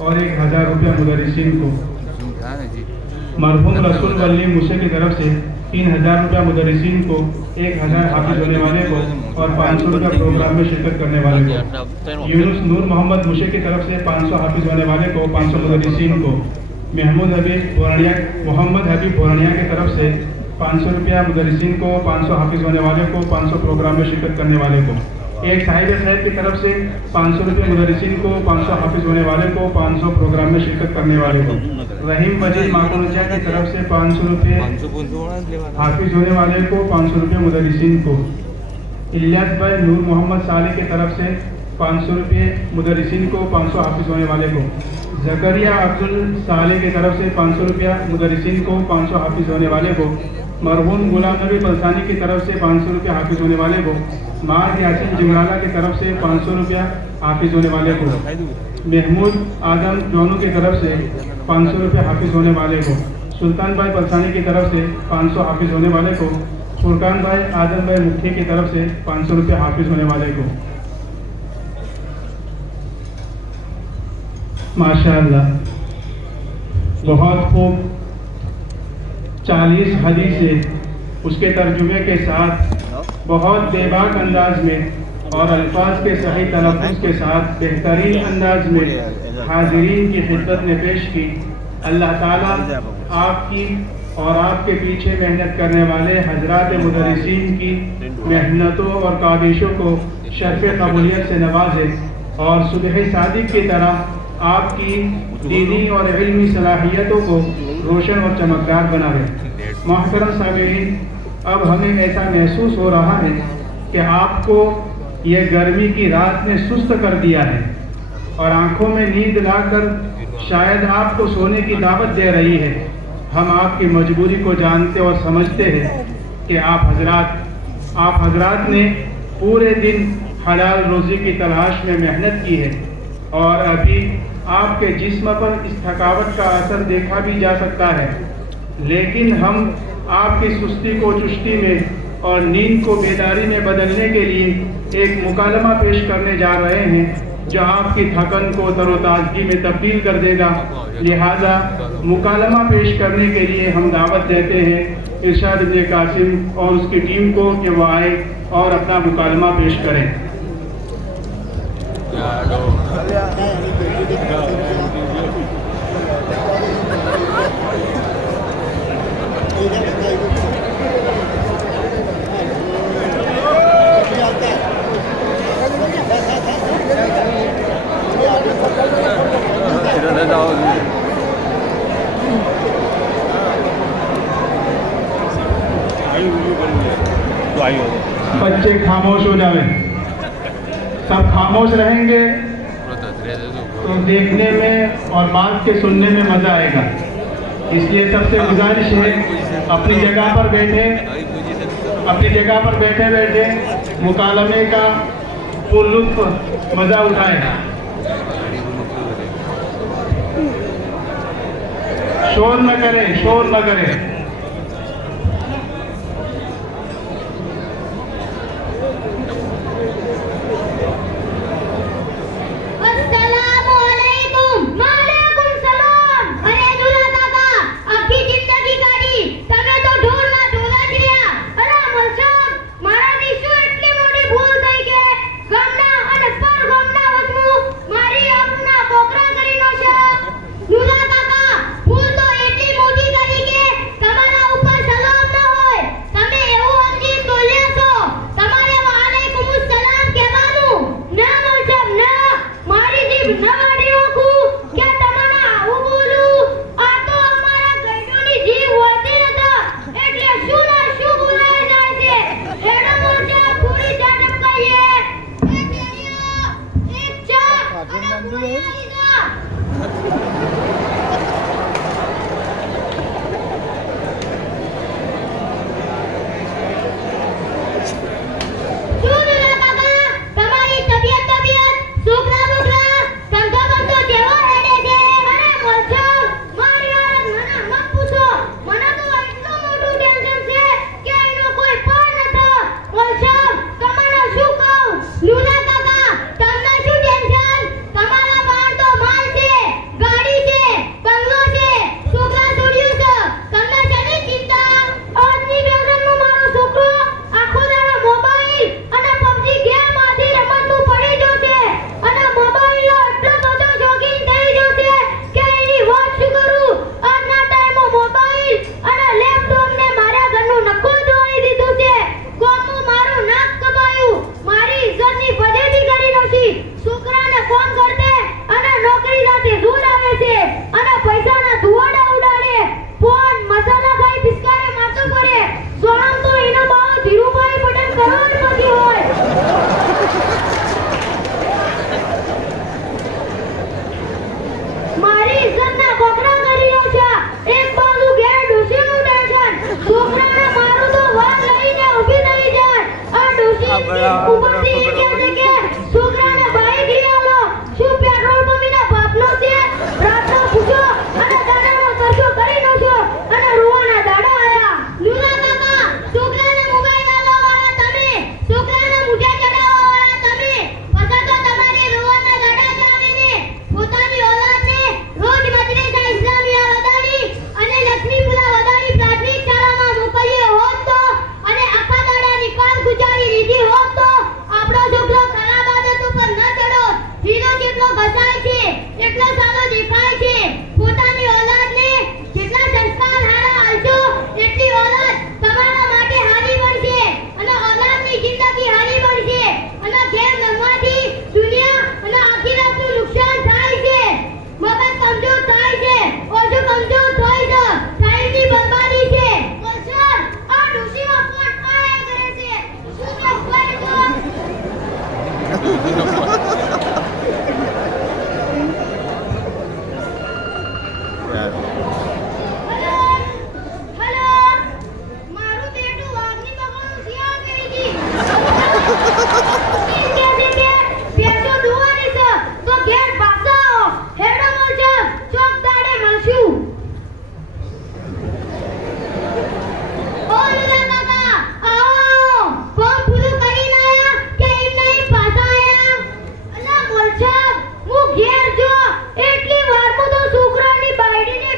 और 1000 रुपया मुदर्रिसीन को। मरहूम रसूल वली मुझे की तरफ से 3000 रुपया मुदर्रिसीन को, 1000 हाफिज होने वाले को और 500 रुपया प्रोग्राम में शिरकत करने वाले को। यूनुस नूर मोहम्मद मुझे की तरफ से 500 हाफिज होने वाले को, 500 मुदर्रिसीन को। मोहम्मद हबीब बोरानिया की तरफ से 500 रुपया मुदर्रिसीन को, 500 हाफिज होने वाले को, 500 प्रोग्राम में शिरकत करने वाले को। एक साहिब की तरफ से 500 रुपये मुदर्रिसीन को, 500 हाफिज होने वाले को, 500 प्रोग्राम में शिरकत करने वाले को। रहीम मजीद माकुलजा की तरफ से 500 रुपये हाफिज होने वाले को, 500 रुपये मुदर्रिसीन को। इलियास भाई नूर मोहम्मद साले की तरफ से 500 रुपये मुदर्रिसीन को, 500 हाफिज होने वाले को। जकरिया अब्दुल साले की तरफ से 500 रुपया मुदर्रिसीन को, 500 हाफिज होने वाले को। मरहूम गुलाम नबी पलसानी की तरफ से 500 रुपया हाफिज होने वाले को। मार यासिन जिमराला की तरफ से 500 रुपया हाफिज होने वाले को। महमूद आजम जोनू की तरफ से 500 रुपया हाफिज होने वाले को। सुल्तान भाई पलसानी की तरफ से 500 हाफिज होने वाले को। फुरकान भाई आजम भाई मुखी की तरफ से 500 रुपया हाफिज होने वाले को। माशाअल्लाह, बहुत खूब। 40 हदीसें उसके तर्जुमे के साथ बहुत बेबाक अंदाज में और अल्फाज के सही तलफ़्फ़ुज़ के साथ बेहतरीन अंदाज में हाज़िरीन की खिदमत में पेश की। अल्लाह ताला आपकी और आपके पीछे मेहनत करने वाले हजरात मुदर्रिसीन की मेहनतों और काविशों को शर्फ़ कबूलियत से नवाजे और सुबह सादिक की तरह आपकी दीनी और इल्मी सलाहियतों को रोशन और चमकदार बनावे। मोहतरम सामीईन, अब हमें ऐसा महसूस हो रहा है कि आपको ये गर्मी की रात ने सुस्त कर दिया है और आंखों में नींद लाकर शायद आपको सोने की दावत दे रही है। हम आपकी मजबूरी को जानते और समझते हैं कि आप हजरात ने पूरे दिन हलाल रोज़ी की तलाश में मेहनत की है और अभी आपके जिस्म पर इस थकावट का असर देखा भी जा सकता है, लेकिन हम आपकी सुस्ती को चुस्ती में और नींद को बेदारी में बदलने के लिए एक मुकालमा पेश करने जा रहे हैं जो आपकी थकन को तरोताज़गी में तब्दील कर देगा। लिहाजा मुकालमा पेश करने के लिए हम दावत देते हैं इरशाद इब्न कासिम और उसकी टीम को कि वो आए और अपना मुकालमा पेश करें। बच्चे खामोश हो जावे, सब खामोश रहेंगे तो देखने में और बात के सुनने में मजा आएगा। इसलिए सबसे गुजारिश है अपनी जगह पर बैठे मुकालमे का लुत्फ मजा उठाए। शोर न करें। ઉપરથી એ કહે છે કે છોકરાને બાઈક લઈ આવો. શું પેટ્રોલ પંપના બાપનો છે? રાતનો પૂછો અને દાડાનો તરસો કરી નાખો અને રૂવાના દાડા આયા. લુલા કાકા, છોકરાને મોબાઈલ આલવાવાળા તમે, છોકરાને મુઠે ચડાવવાવાળા તમે. પછી તો તમારી રૂવાના દાડા ચાવીને પોતાની ઓલાદને રોજ મદ્રેસા ઇસ્લામિયા વદાણી અને લક્ષ્મીપુરા વદાણી પ્રાથમિક શાળામાં મોકલ્યો હોત તો અને આખા દાડાની કાલ ગુજારી લીધી હોત તો આપણો છોકરો ખરાબ આદત ઉપર ન ચડો. હીરો જેટલો ઘસાય છે એટલો સારો દેખાય છે. પોતાની ઓલાદને જેટલા સંસ્કાર હારા આલજો એટલી ઓલાદ તમારા માટે હારી બનશે અને ઓલાદની જિંદગી હારી બનશે અને ઘેર રમવાથી દુનિયા અને આખિરતનું નુકસાન થાય છે. મગજ કમજોર થાય છે, ઓછું કમજોર થાય છે, ટાઈમની બરબાદી છે. સર, આ ડોશીમાં પણ આયા કરે છે. શું કે હોય તો હેલો, હેલો, મારું બેટું વાઘની બકરું શિયાળ કરી દી. કે બેટો દુવાની છે તો ઘેર પાછા આવો. હેડો મળશે, ચોક દાડે મળશું. ઓ લુલા કાકા, આવો. ફોર્મ પૂરું કરીને આયા કે એમ નહીં પાછા આયા? અલા મોલછા, હું ઘેર જો એટલી વારમાં તો છોકરાની બાયડીને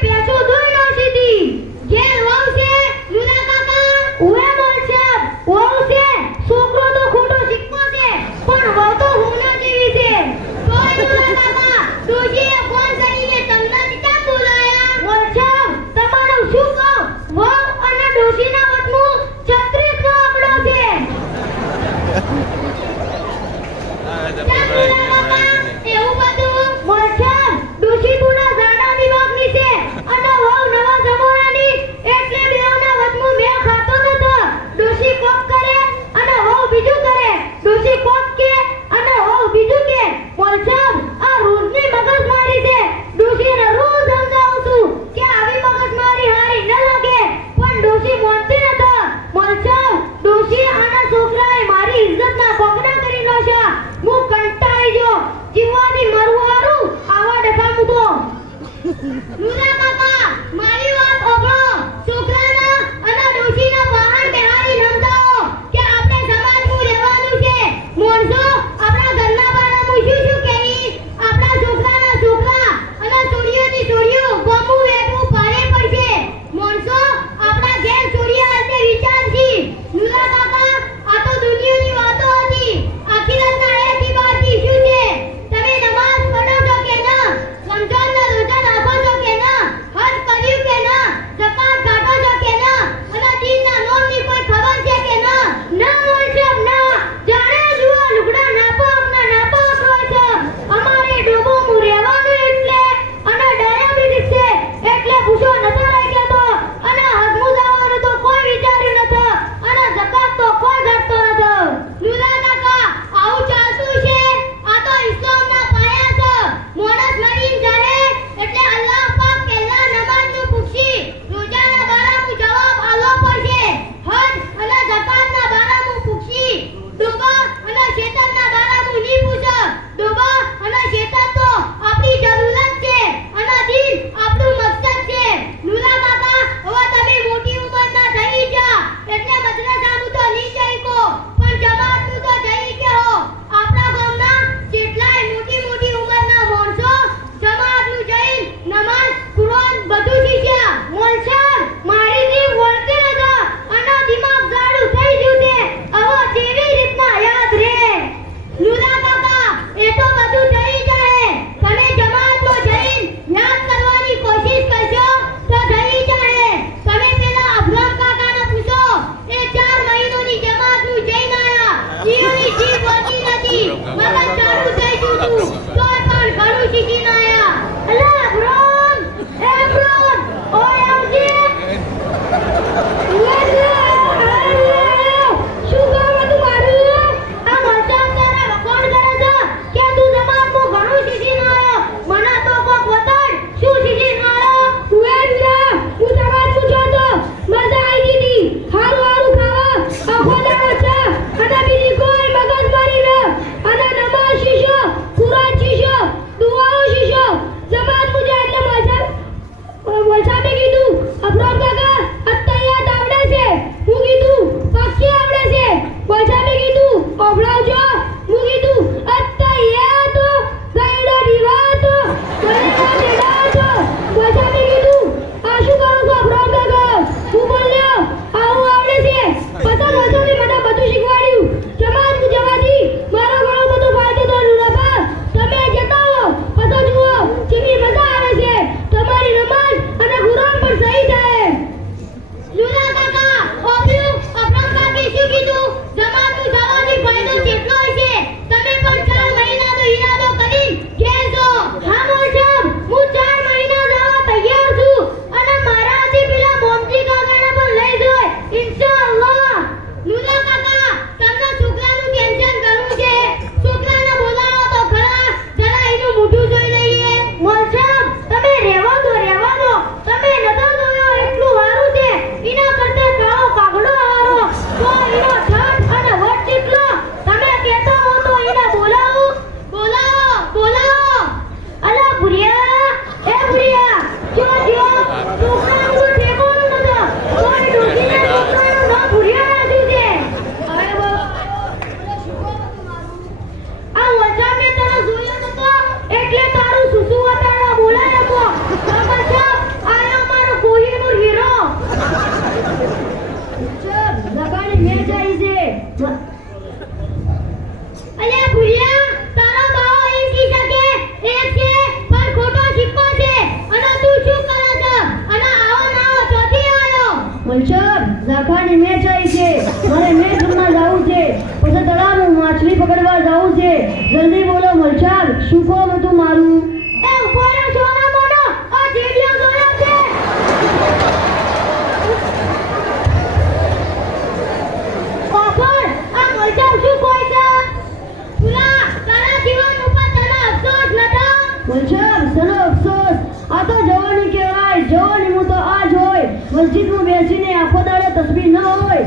શેનો અફસોસ, આ તો જવાની કહેવાય. જવાનીમાં તો આ જ હોય, મસ્જિદમાં બેસીને આખો દાડો તસબીહ ન હોય.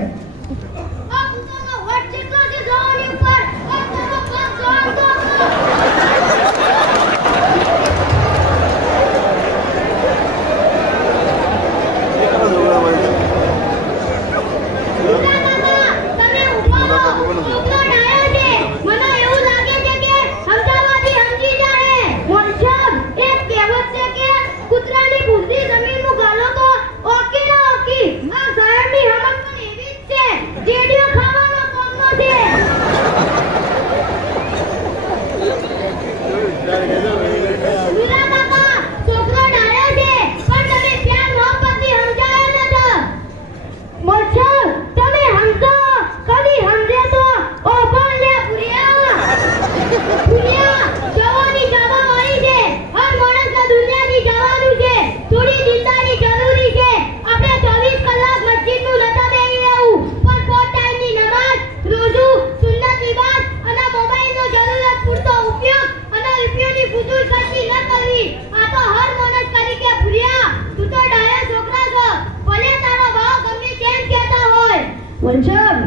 આ કૂતરનો વટ જેટલો છે જવાની ઉપર, આ તારો પગ જોડતો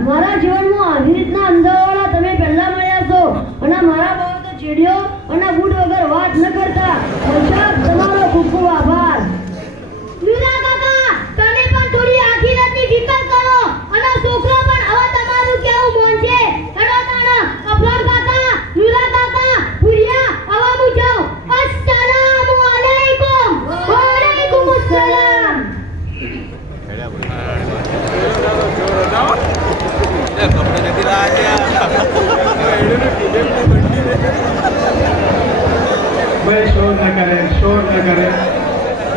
મારા જીવનમાં આવી રીતના અંધાવાળા તમે પહેલા મળ્યા છો અને મારા બાબા તો ચેડિયો અને બૂટ વગર વાત ન કરતા. વંશજ, તમારો ખૂબ ખૂબ આભાર. લુલા કાકા, તમે પણ થોડી આખિરતની ફિકર કરો અને છોકરો પણ હવે તમારું કેવું મોનશે. હેડો તાણા અફરામ કાકા, લુલા કાકા, ભુરિયા, હવે હું જાઉં. અસ્સલામુ અલૈકુમ. વાલેકુમ અસ્સલામ. भाई शोर न करें.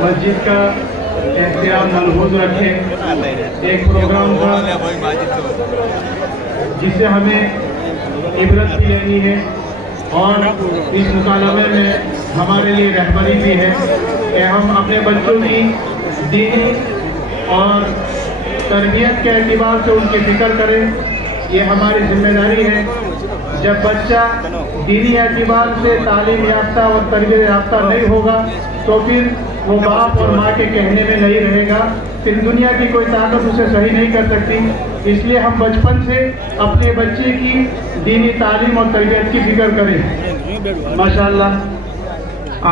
मस्जिद का एहतियाम मलहूज रखें. एक प्रोग्राम था जिससे हमें इबरत भी लेनी है और इस मुकालमे में हमारे लिए रहबरी भी है कि हम अपने बच्चों की दीनी और तरबियत के एतबार से उनकी फिक्र करें. ये हमारी जिम्मेदारी है. जब बच्चा दीनी एतबार से तालीम याफ्ता और तरबियत याफ्ता नहीं होगा तो फिर वो बाप और माँ के कहने में नहीं रहेगा. फिर दुनिया की कोई ताकत उसे सही नहीं कर सकती. इसलिए हम बचपन से अपने बच्चे की दीनी तालीम और तरबियत की फिक्र करें. माशाअल्लाह.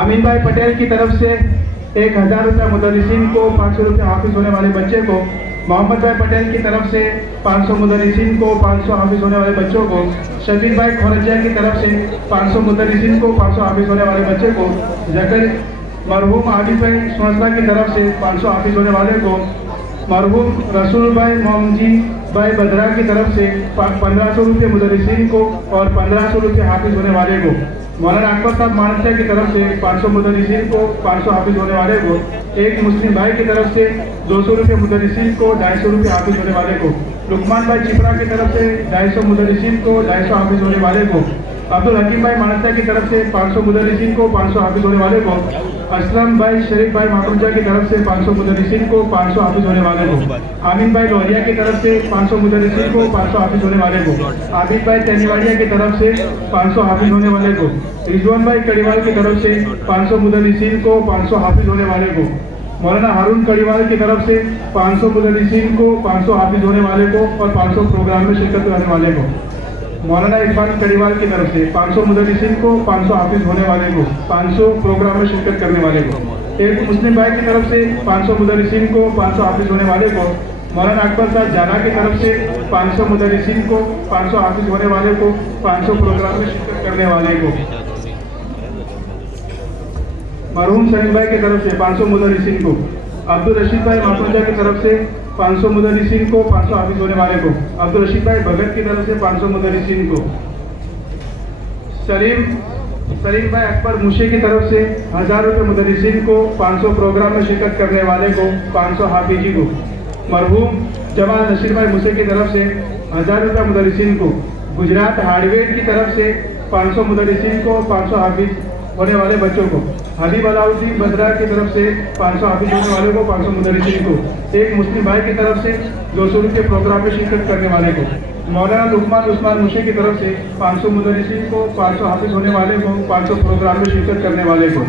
आमीन भाई पटेल की तरफ से 1000 रुपये मुदर्रिसीन को, 500 रुपये हाफिज होने वाले बच्चे को, मोहम्मद भाई पटेल की तरफ से 500 मुदर्रिसीन को, 500 हाफिज होने वाले बच्चों को, शबीर भाई खोरजिया की तरफ से 500 मुदर्रिसीन को, 500 हाफिज होने वाले बच्चे को, जकर मरहूम आबिद भाई सोसला की तरफ से 500 हाफिज होने वाले को, मरहूम रसूल भाई मोमजी भाई बदरा की तरफ से 1500 रुपये मुदर्रिसीन को और 1500 रुपये हाफिज होने वाले को, मौलाना अकबर साहब मानसिया की तरफ से 500 मुदर्रिसीन को, 500 हाफिज होने वाले को, एक मुस्लिम भाई की तरफ से 200 रुपये मुदर्रिसीन को, 250 रुपये हाफिज होने वाले को, लुकमान भाई चिपरा की तरफ से 250 मुदर्रिसीन को, 250 हाफिज होने वाले को, अब्दुल हकीम भाई मानसिया की तरफ से 500 मुदर्रिसीन को, 500 हाफिज होने वाले को, असलम भाई शरीफ भाई माकूजा की तरफ से 500 मुदर्रिसीन को, 500 हाफिज होने वाले को, आमिन भाई लोहरिया की तरफ से 500 मुदर्रिसीन को, 500 हाफिज होने वाले को, आबिद भाई तेनीवाड़िया की तरफ से 500 हाफिज होने वाले को, रिजवान भाई कड़ीवाल की तरफ से 500 मुदर्रिसीन को, 500 हाफिज होने वाले को, मौलाना हारून कड़ीवाल की तरफ से 500 मुदर्रिसीन को, 500 हाफिज होने वाले को और 500 प्रोग्राम में शिरकत करने वाले को, मौलाना इरफान कड़ीवाल की तरफ से 500 मुदर्रिसीन को, 500 हाफिज होने वाले को, 500 प्रोग्राम में शिरकत करने वाले को, एक मुस्लिम भाई की तरफ से 500 मुदर्रिसीन को, 500 हाफिज होने वाले को, मौलाना अकबर साहब जाना की तरफ से 500 मुदर्रिसीन को, 500 हाफिज होने वाले को, 500 प्रोग्राम में शिरकत करने वाले को, मरहूम सलीम भाई की तरफ से 500 मुदर्रिसीन को, अब्दुल रशीद भाई माकूजा की तरफ से 500 मुदर्रिसीन को, 500 हाफिज होने वाले को, अब्दुल रशीद भाई भगत की तरफ से 500 मुदर्रिसीन को, सलीम भाई अकबर मुशी की तरफ से 1000 रुपये मुदर्रिसीन को, 500 प्रोग्राम में शिरकत करने वाले को, 500 हाफिजी को, मरहूम जमाल नशीर भाई मुसे की तरफ से 1000 रुपये मुदर्रिसीन को, गुजरात हार्डवेयर की तरफ से 500 मुदर्रिसीन को, 500 हाफिज होने वाले बच्चों को, हबीब अलाउद्दीन बदरा की तरफ से 500 हाफिज होने वाले को, 500 मुदर्रिसीन को, एक मुस्लिम भाई की तरफ से 200 रुपये प्रोग्राम में शिरकत करने वाले को, मौलाना लुकमान उस्मान मुशी की तरफ से 500 मुदर्रिसीन को, 500 हाफिज होने वाले को, 500 प्रोग्राम में शिरकत करने वाले को,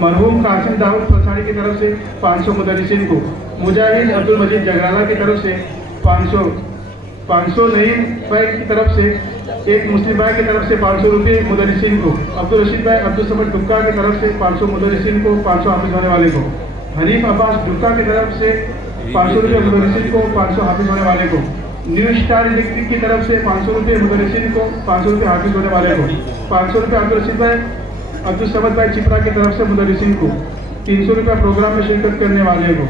मरहूम कासिम दाऊद फसाड़ी की तरफ से 500 मुदर्रिसिन को, मुजाहिद अब्दुल मजीद जगराला की तरफ से 500 नईम भाई की तरफ से, एक मुस्लिम भाई की तरफ से 500 रुपये मुदर्रिसिन को, अब्दुल रशीद भाई अब्दुल समद डुक्का की तरफ से 500 मुदर्रिसिन को, 500 हाफिज होने वाले को, हनीफ अब्बास डुक्का की तरफ से 500 रुपये मुदर्रिसिन को, 500 हाफिज होने वाले को, न्यू स्टार इलेक्ट्रिक की तरफ से 500 रुपये मुदर्रिसिन को, 500 रुपये हाफिज होने वाले को, 500 रुपये अब्दुल रशीद भाई अब्दुल समद भाई चिपरा की तरफ से मुदर्रिसिन को, 300 रुपये प्रोग्राम में शिरकत करने वाले को,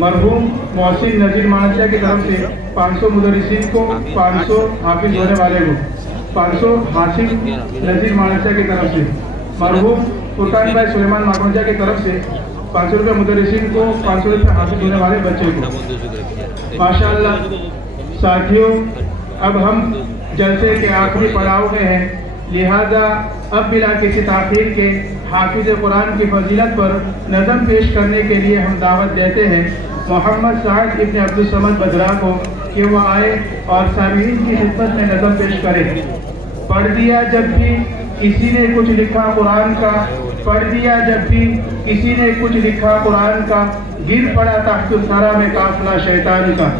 मरहूम मोहसिन नजीर मानसिया की तरफ से 500 मुदर्रिसिन को, 500 हाफिज होने वाले को, 500 हासिम नजीर मानसिया की तरफ से, मरहूम फुरकान भाई सुलेमान माकमजा की तरफ से 500 रुपये मुदर्रिसिन को, 500 रुपये हाफिज होने वाले बच्चे को। माशाअल्लाह साथियों, अब हम जलसे के आखिरी पड़ाव में हैं, लिहाजा अब बिला किसी ताखीर के हाफिज कुरान की फजीलत पर नज़म पेश करने के लिए हम दावत देते हैं मोहम्मद साद इब्न अब्दुल समद बदरा को कि वो आए और सामीन की खिदमत में नज़म पेश करें। पढ़ दिया जब भी किसी ने कुछ लिखा कुरान का, पढ़ दिया जब भी किसी ने कुछ लिखा कुरान का, गिर पड़ा तख्तुल सरा में काफिला शैतान का।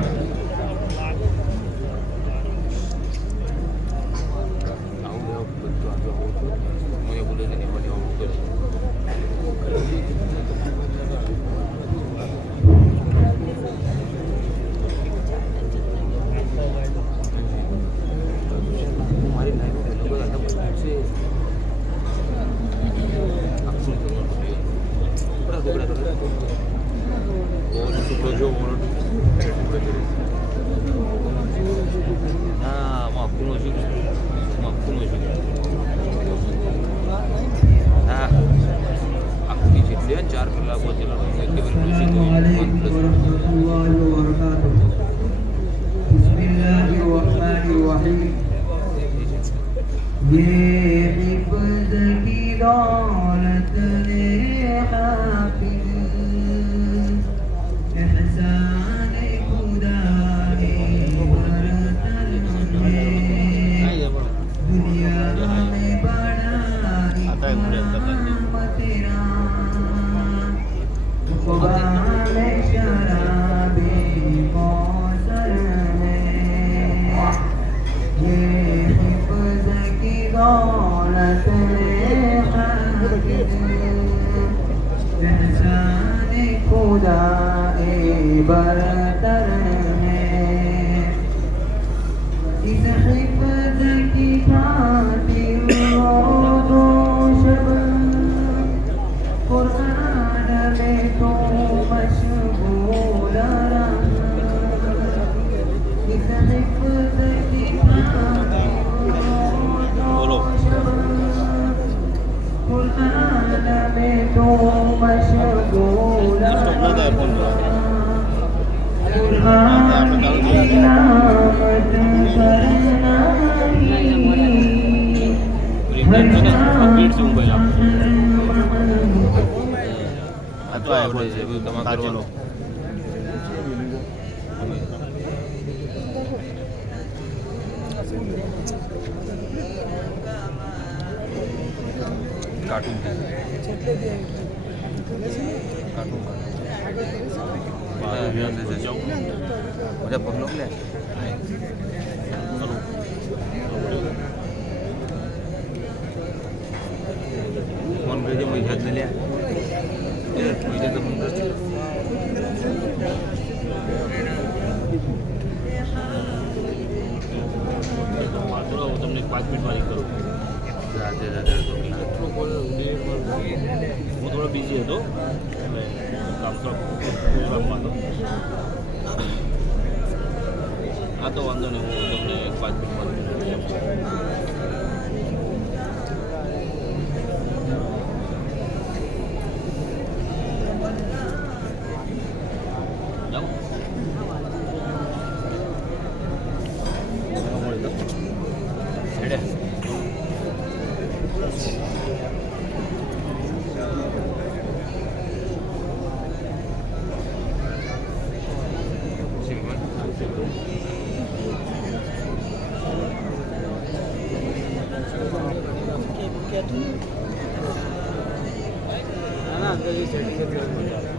अंदर ये सेटिंग से गरम हो जाता है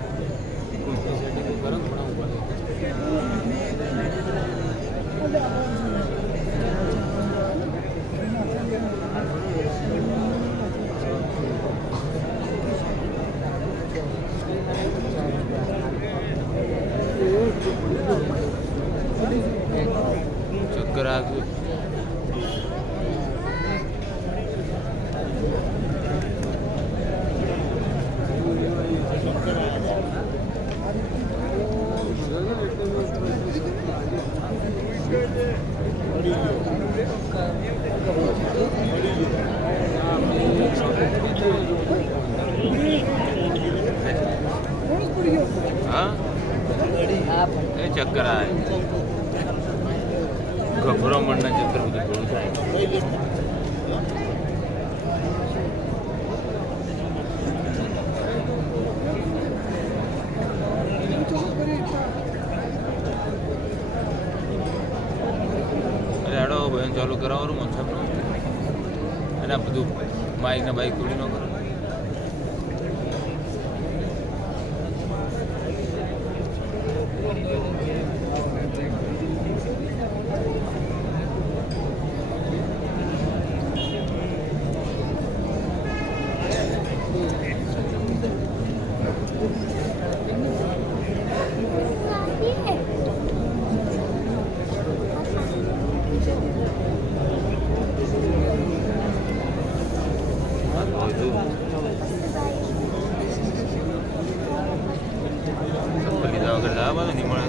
सेटिंग को गरम होना ऊपर चक्कर आ गई चक्कर आए घबरा मरना चक्कर मुझे थोड़ा सा अरे आड़ो बहन चालू कराओ मच्छर અને આ બધું માઇક ને બાઇક તોડી ન કરો લીધા વગર જવા બધું નહીં મળે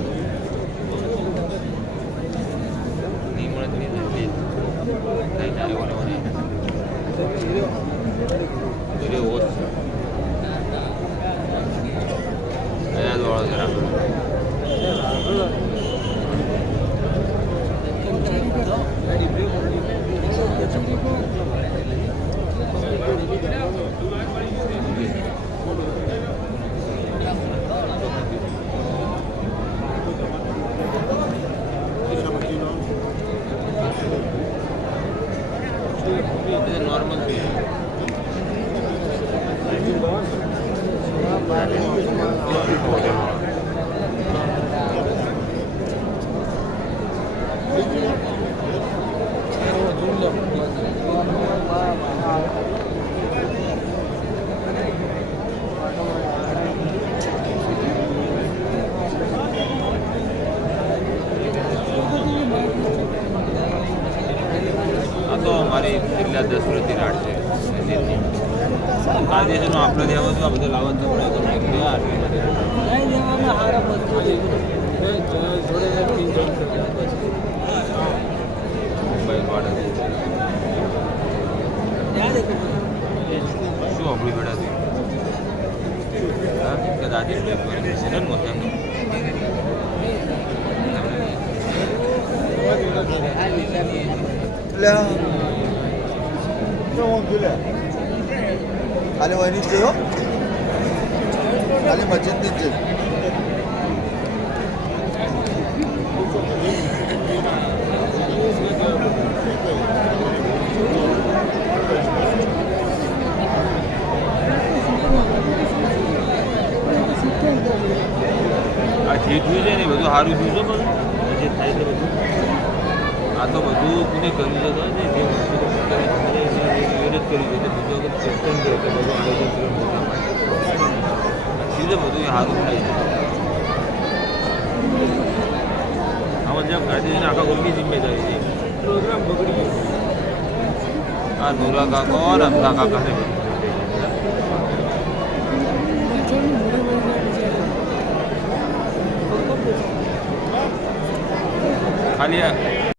વાળો જરા नॉर्मल तो हमारी जिल्हा 10 वरती राट છે કાલ દિવસનો આપણે દેવા તો આ બધું લાવવાનું તો પડે તો માઈક લે આ નહીં દેવાના હારા પર જોડે 3 જણ મોબાઈલ વાળા યાદ હે શું આપણી બેડા થી હા કે દાદી પ્લે કરી છે ને મોટા खाली वहिनीच हो खाली मस्जिद नीचे આ જે થયું છે ને બધું સારું થયું છે બધું જે થાય છે બધું આ તો બધું કોને કર્યું છે ને જે મહેનત કરી છે બીજો વખત સિસ્ટમ છે કે બધું આયોજન કર્યું છે બધું સારું થાય છે આમાં જેમ ગાડી આખા ગુલની જિમ્મેદારી છે પ્રોગ્રામ બગડી ગયો આ નૂરા કાકા और અમલા કાકા ને ખાલી